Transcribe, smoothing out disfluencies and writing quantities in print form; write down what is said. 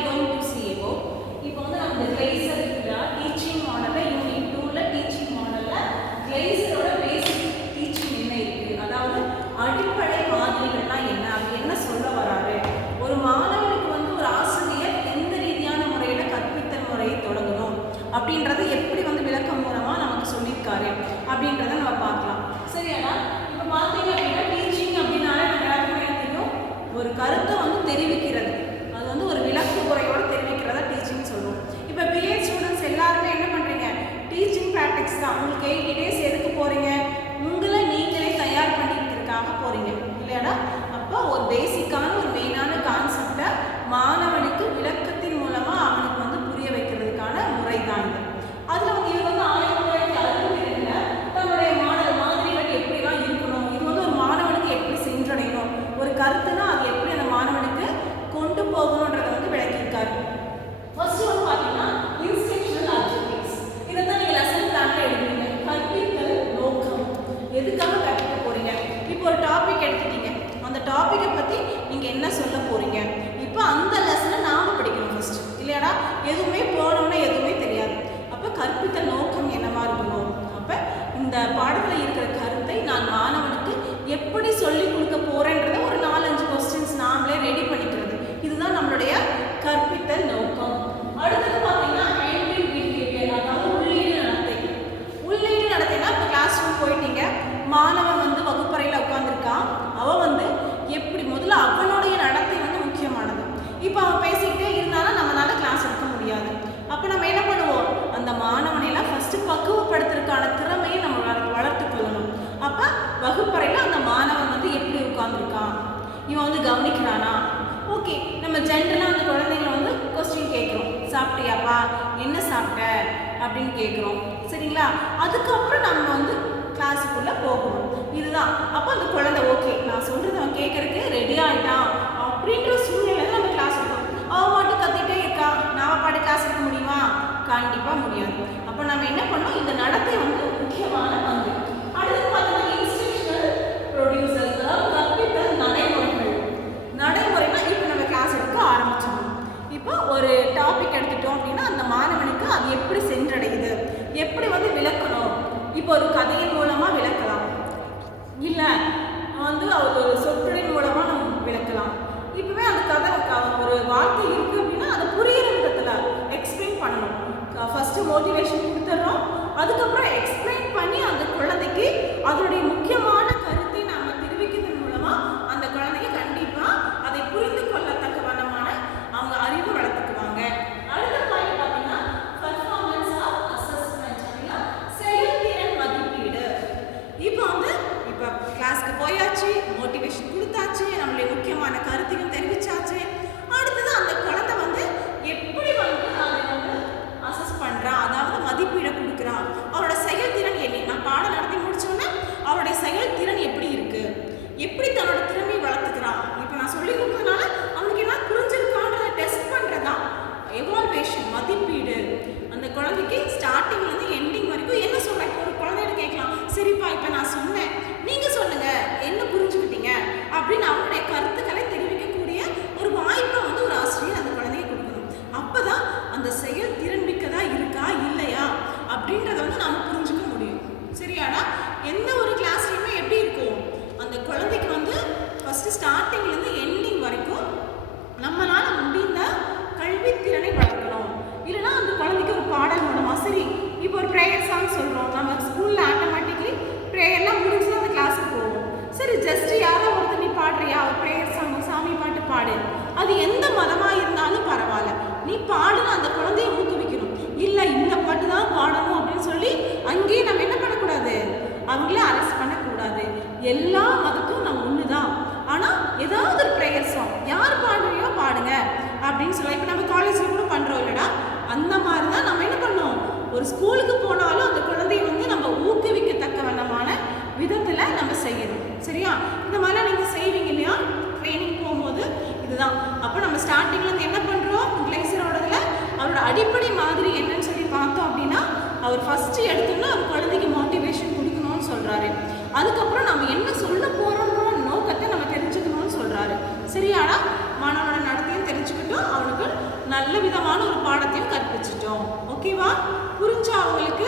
are going to see about இப்போ வந்து நம்ம கிளேசர் டீச்சிங் மாடல்ல யூனிட் 2ல டீச்சிங் மாடல்ல கிளேசரோட பேசிக் டீச்சிங் என்ன இருக்கு, அதாவது அடிப்படை மாதிரிகள்லாம் என்ன, அப்படி என்ன சொல்ல வராரு, ஒரு மாணவனுக்கு வந்து ஒரு ஆசிரியர் எந்த ரீதியான முறையில கற்பித்தல் முறையை தொடங்கணும் அப்படின்றத எப்படி வந்து விளக்கம் மூலமா நமக்கு சொல்லியிருக்காரு அப்படின்றத நம்ம பார்க்கலாம். சரியாடா? இப்போ பார்த்தீங்க அப்படின்னா டீச்சிங் அப்படின்னாலே நம்ம எல்லாருக்குமே தெரியும், ஒரு கருத்தை வந்து தெரிவிக்கிறது, அது வந்து ஒரு விளக்கு முறையோடு தெரிவிக்கிறதா டீச்சிங் சொல்லுவோம். இப்போ பிஏ ஸ்டூடெண்ட்ஸ் எல்லாருமே என்ன பண்ணுறீங்க, டீச்சிங் ப்ராக்டிக்ஸ் தான். உங்களுக்கு 80 டேஸ் எதுக்கு போகிறீங்க, உங்களை நீங்களே தயார் பண்ணிக்கிறதுக்காக போகிறீங்க இல்லையாடா? அப்போ ஒரு பேசிக்கான ஒரு மெயினான கான்செப்டை மாணவனுக்கு விளக்கத்தின் மூலமாக அவனுக்கு வந்து புரிய வைக்கிறதுக்கான முறை தான் இது. அதில் வந்து இது வந்து 1962 தன்னுடைய மாதிரிகள் எப்படிலாம் இருக்கணும், இது வந்து ஒரு மாணவனுக்கு எப்படி சென்றடையணும், ஒரு கருத்துனா அது எப்படி அந்த மாணவனுக்கு கொண்டு போகணுன்றதை வந்து விளக்கியிருக்காரு. ஃபர்ஸ்ட் வந்து பார்த்தீங்கன்னா இன்ஸ்ட்ரக்ஷனல் ஆப்ஜெக்டிவ்ஸ். இதை தான் நீங்கள் லெசன் பிளான்ல எழுதுவீங்க. கற்பித்தல் நோக்கம், எதுக்காக கற்பிக்க போறீங்க. இப்போ ஒரு டாபிக் எடுத்துட்டீங்க, அந்த டாப்பிக்கை பற்றி நீங்கள் என்ன சொல்ல போறீங்க. இப்போ அந்த லெசனை நாம படிக்கணும் ஃபர்ஸ்ட் இல்லையாடா? எதுவுமே போனோம்னா எதுவுமே தெரியாது. அப்போ கற்பித்தல் நோக்கம் என்னவா இருக்கணும், அப்போ இந்த பாடத்தில் இருக்கிற கருத்தை நான் மாணவனுக்கு எப்படி சொல்லி கொடுக்க போறேன்றத ஒரு 4-5 கொஸ்டின்ஸ் நாமளே ரெடி பண்ணிக்கிறது, இதுதான் நம்மளுடைய கற்பித்தல் நோக்கம். அடுத்தது பார்த்தீங்கன்னா ஹேண்ட்லிங் பிஹேவியர், அதாவது உள்ளீடு நடத்தை. உள்ளீடு நடத்தைனா இப்போ கிளாஸ் ரூம் போயிட்டீங்க, மாணவன் வந்து வகுப்பறையில் உட்காந்துருக்கான், அவன் வந்து எப்படி முதல்ல அவனுடைய நடத்தை வந்து முக்கியமானது. இப்போ அவன் பேசிக்கிட்டே இருந்தாலும் நம்மளால கிளாஸ் எடுக்க முடியாது. அப்போ நம்ம என்ன பண்ணுவோம், அந்த மாணவனையெல்லாம் ஃபஸ்ட்டு பக்குவப்படுத்துறதுக்கான திறமையை நம்ம வளர்த்து கொள்ளணும். அப்போ வகுப்பறையில் அந்த மாணவன் வந்து எப்படி உட்காந்துருக்கான், இவன் வந்து கவனிக்கிறானா, ஓகே. நம்ம ஜென்ரலாக அந்த குழந்தைங்களை வந்து கொஸ்டின் கேட்குறோம், சாப்பிட்டியாப்பா, என்ன சாப்பிட்ட அப்படின்னு கேட்குறோம் சரிங்களா? அதுக்கப்புறம் நம்ம வந்து கிளாஸுக்குள்ளே போகணும், இதுதான். அப்போ அந்த குழந்தை ஓகே நான் சொல்கிறது அவன் கேட்குறதுக்கு ரெடி ஆகிட்டான் அப்படின்ற சூழ்நிலையில் நம்ம கிளாஸ் எடுக்கணும். அவன் பாட்டு கத்திட்டே இருக்கா, நான் பாட்டு கிளாஸ் எடுக்க முடியுமா? கண்டிப்பாக முடியாது. அப்போ நம்ம என்ன பண்ணோம், இந்த நடத்தை வந்து முக்கியமான பங்கு. அடுத்து பார்த்தீங்கன்னா இன்ஸ்ட்ரக்ஷனல் ப்ரொடியூசர்ஸ், அதாவது கற்பித்தல் நடைமுறைகள். நடைமுறைனா இப்போ நம்ம கிளாஸ் எடுக்க ஆரம்பிச்சோம், இப்போ ஒரு டாபிக் எடுத்துட்டோம் அப்படின்னா அந்த மாணவனுக்கு அது எப்படி சென்றடையுது, எப்படி வந்து விளக்கணும். இப்போ ஒரு கதையின் மூலமாக விளக்கலாம், இல்லை வந்து ஒரு சொற்களின் மூலமாக நம்ம விளக்கலாம். இப்போவே அந்த கதை ஒரு வார்த்தை இருக்குது அப்படின்னா அதை புரிகிற விதத்தில் எக்ஸ்பிளைன் பண்ணணும். ஃபஸ்ட்டு மோட்டிவேஷன் கொடுத்துட்றோம், அதுக்கப்புறம் எக்ஸ்பிளைன் பண்ணி அந்த குழந்தைக்கு அதனுடைய முக்கியமான கருத்தை நாம் தெரிவிக்கிறதன் மூலமாக அந்த குழந்தைங்க கண்டிப்பாக அதை புரிந்து கொள்ளத்தக்க வண்ணமான அவங்க அறிவு வளர்த்துக்குவாங்க. அடுத்த பாயிண்ட் பார்த்தீங்கன்னா பர்ஃபார்மன்ஸ் ஆஃப் அசஸ்மெண்ட், அப்படின்னா செயல்திறன் மதிப்பீடு. இப்போ வந்து இப்போ கிளாஸ்க்கு போயாச்சு, மோட்டிவேஷன் கொடுத்தாச்சு, நம்மளுடைய முக்கியமான கருத்தையும் தெரிவிச்சாச்சு. அடுத்தது அந்த குழந்தை வந்து எப்படி வந்து அதை வந்து அசஸ் பண்ணுறான், அதாவது மதிப்பீடை கொடுக்குறான், அவரோட செயல்திறன் என்ன. நான் பாடம் நடத்தி முடிச்சோன்னே அவருடைய செயல்திறன் எப்படி இருக்கு, எப்படி தன்னோட திறமையை வளர்த்துக்கிறான். இப்போ நான் சொல்லி கொடுத்ததுனால அவனுக்கு என்ன புரிஞ்சிருக்கான்றதை டெஸ்ட் பண்ணுறதான் எவால்வேஷன், மதிப்பீடு. அந்த குழந்தைக்கு ஸ்டார்டிங்லேருந்து எண்டிங் வரைக்கும் என்ன சொல்கிறேன். ஒரு குழந்தைகிட்ட கேட்கலாம், சரிப்பா இப்போ நான் சொன்னேன், நீங்கள் சொல்லுங்கள் என்ன புரிஞ்சுக்கிட்டீங்க அப்படின்னு அவனுடைய கருத்துக்களை தெரிவிக்கக்கூடிய ஒரு வாய்ப்பை வந்து ஒரு ஆசிரியர் அந்த குழந்தைக்கு கொடுக்கணும். அப்போ தான் அந்த செயல் திறன்மிக்கதா இருக்கா இல்லையா அப்படின்றத வந்து நம்ம புரிஞ்சுக்க முடியும். சரியாடா? எந்த ஒரு கிளாஸ்லையுமே எப்படி இருக்கும், அந்த குழந்தைக்கு வந்து ஃபஸ்ட்டு ஸ்டார்டிங்லேருந்து எண்டிங் வரைக்கும் நம்மளால் முடிந்த கல்வித்திறனை வளர்க்கணும். இல்லைனா அந்த குழந்தைக்கு ஒரு பாடல் மூலமாக, சரி இப்போ ஒரு ப்ரேயர் சாங் சொல்கிறோம், நம்ம ஸ்கூலில் ஆட்டோமேட்டிக்லி ப்ரேயர்லாம் முடிஞ்சு அந்த கிளாஸுக்கு போவோம். சரி ஜஸ்ட் யாரோ ஒருத்தர் நீ பாடுறியா, ஒரு ப்ரேயர் சாங், சாமி பாட்டு பாடு, அது எந்த மதமாக இருந்தாலும் பரவாயில்ல, நீ பாடுன்னு அந்த குழந்தைய ஊக்குவிக்கணும். இல்லை இந்த பாட்டு தான் பாடணும் அப்படின்னு சொல்லி அங்கேயே நம்ம என்ன பண்ணக்கூடாது, அவங்கள அரெஸ்ட் பண்ணக்கூடாது. எல்லா மதத்தும் நம்ம ஒன்று தான், ஆனால் ஏதாவது ஒரு ப்ரேயர் சாங் யார் பாடுறியோ பாடுங்க அப்படின்னு சொல்லலாம். இப்போ நம்ம காலேஜில் கூட பண்ணுறோம் இல்லைடா, அந்த மாதிரி தான் நம்ம என்ன பண்ணோம், ஒரு ஸ்கூலுக்கு போனாலும் அந்த குழந்தைய வந்து நம்ம ஊக்குவிக்கத்தக்க வண்ணமான விதத்தில் நம்ம செய்யணும். சரியா? இந்த மாதிரிலாம் நீங்கள் செய்வீங்க இல்லையா ட்ரைனிங் போகும்போது, இதுதான். அப்போ நம்ம ஸ்டார்டிங்லேருந்து என்ன பண்ணுறோம், கிளேசரோடதில் அவரோட அடிப்படை மாதிரி என்னன்னு சொல்லி பார்த்தோம் அப்படின்னா, அவர் ஃபஸ்ட்டு எடுத்தோம்னா அவர் குழந்தைக்கு மோட்டிவேஷன் கொடுக்கணும்னு சொல்கிறாரு. அதுக்கப்புறம் நம்ம என்ன சொல்ல போகிறோம்ன்ற நோக்கத்தை நம்ம தெரிஞ்சுக்கணும்னு சொல்கிறாரு. சரியாடா? மாணவனோட நடத்தையும் தெரிஞ்சுக்கிட்டோம், அவனுக்கு நல்ல விதமான ஒரு பாடத்தையும் கற்பிச்சிட்டோம். ஓகேவா? புரிஞ்சா அவங்களுக்கு?